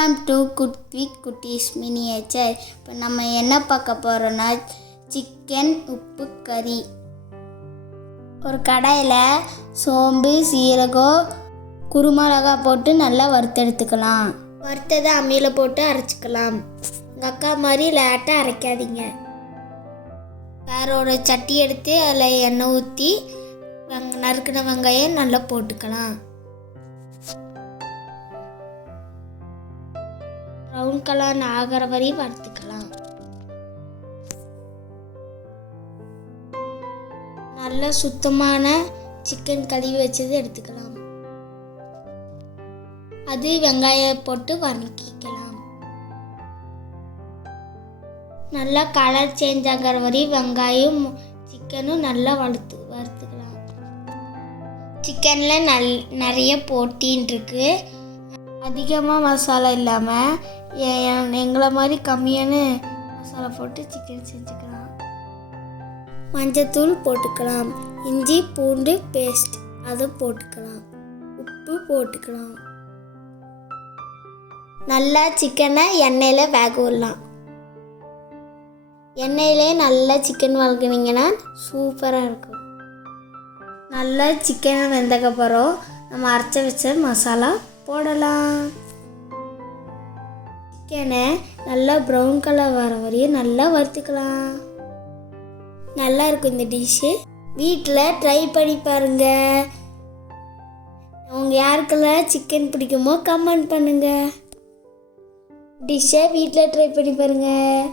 Welcome to good with குட்டீஸ் miniature. இப்போ நம்ம என்ன பார்க்க போகிறோன்னா சிக்கன் உப்பு கறி. ஒரு கடாயில் சோம்பு சீரகம் குருமிளகா போட்டு நல்லா வறுத்தெடுத்துக்கலாம். வறுத்ததை அம்மியில் போட்டு அரைச்சிக்கலாம். எங்கள் அக்கா மாதிரி லேட்டாக அரைக்காதீங்க. வேற ஒரு சட்டி எடுத்து அதில் எண்ணெய் ஊற்றி நறுக்கின வெங்காயம் நல்லா போட்டுக்கலாம். ப்ரௌன் கலர் ஆகிற வரையும் வறுத்துக்கலாம். நல்ல சுத்தமான சிக்கன் கழுவி வச்சது எடுத்துக்கலாம். அது வெங்காயம் போட்டு வதக்கிக்கலாம். நல்லா கலர் சேஞ்ச் ஆகிற வரையும் வெங்காயம் சிக்கனும் நல்லா வறுத்துக்கலாம். சிக்கனில் நிறைய புரோட்டீன் இருக்குது. அதிகமாக மசாலா இல்லாமல் எங்களை மாதிரி கம்மியான மசாலா போட்டு சிக்கன் செஞ்சுக்கலாம். மஞ்சத்தூள் போட்டுக்கலாம். இஞ்சி பூண்டு பேஸ்ட் அதை போட்டுக்கலாம். உப்பு போட்டுக்கலாம். நல்லா சிக்கனை எண்ணெயில் வேக விடலாம். எண்ணெயிலே நல்லா சிக்கன் வதக்குனீங்கன்னா சூப்பராக இருக்கும். நல்லா சிக்கனை வெந்தக்கப்புறம் நம்ம அரைச்சி வச்ச மசாலா போடலாம். சிக்கனை நல்லா ப்ரௌன் கலர் வர வரையும் நல்லா வறுத்துக்கலாம். நல்லா இருக்கும் இந்த டிஷ்ஷு. வீட்டில் ட்ரை பண்ணி பாருங்கள். அவங்க யாருக்கெல்லாம் சிக்கன் பிடிக்குமோ கமெண்ட் பண்ணுங்கள். டிஷ்ஷை வீட்டில் ட்ரை பண்ணி பாருங்கள்.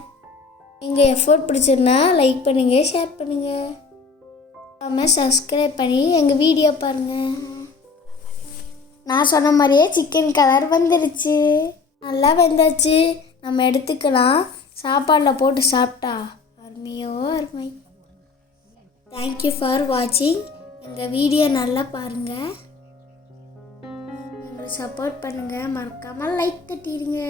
எங்கள் எஃபோர்ட் பிடிச்சிருந்தா லைக் பண்ணுங்கள், ஷேர் பண்ணுங்கள். நம்ம சப்ஸ்கிரைப் பண்ணி எங்கள் வீடியோ பாருங்கள். நான் சொன்ன மாதிரியே சிக்கன் கலர் வந்துடுச்சு. நல்லா வெந்தாச்சு. நம்ம எடுத்துக்கலாம். சாப்பாடில் போட்டு சாப்பிட்டா அருமையோ அருமை. தேங்க்யூ ஃபார் வாட்சிங். எங்கள் வீடியோ நல்லா பாருங்கள். எங்களை சப்போர்ட் பண்ணுங்கள். மறக்காமல் லைக் தட்டிடுங்க.